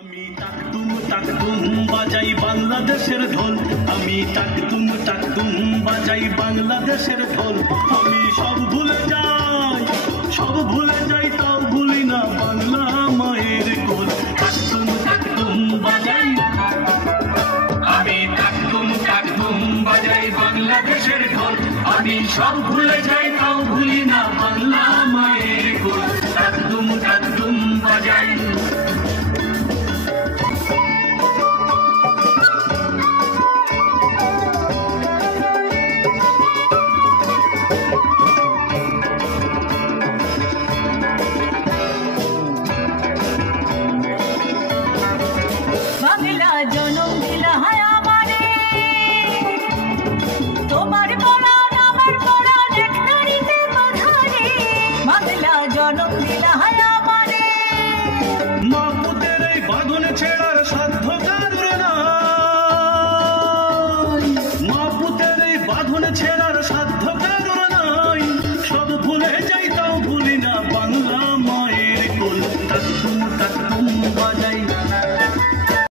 আমি তাকতুম বাজাই বাংলাদেশের ঢোল, আমি তাকতুম বাজাই বাংলাদেশের ঢোল। আমি সব ভুলে যাই তাও ভুলি না বাংলা মায়ের কোল। তাকতুম বাজাই, আমি তাকতুম বাজাই বাংলাদেশের ঢোল। আমি সব ভুলে যাই তাও ভুলি না বাংলা